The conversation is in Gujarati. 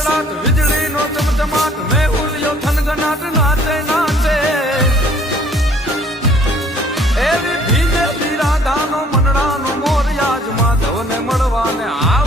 કડાટ વીજળીનો ચમચમાટ મેહુલિયો થનગનાટ, નાચે નાચે. એવી ભીજેલી રાધાનો મનડાનો મોર યાજ માધવને મળવાને આ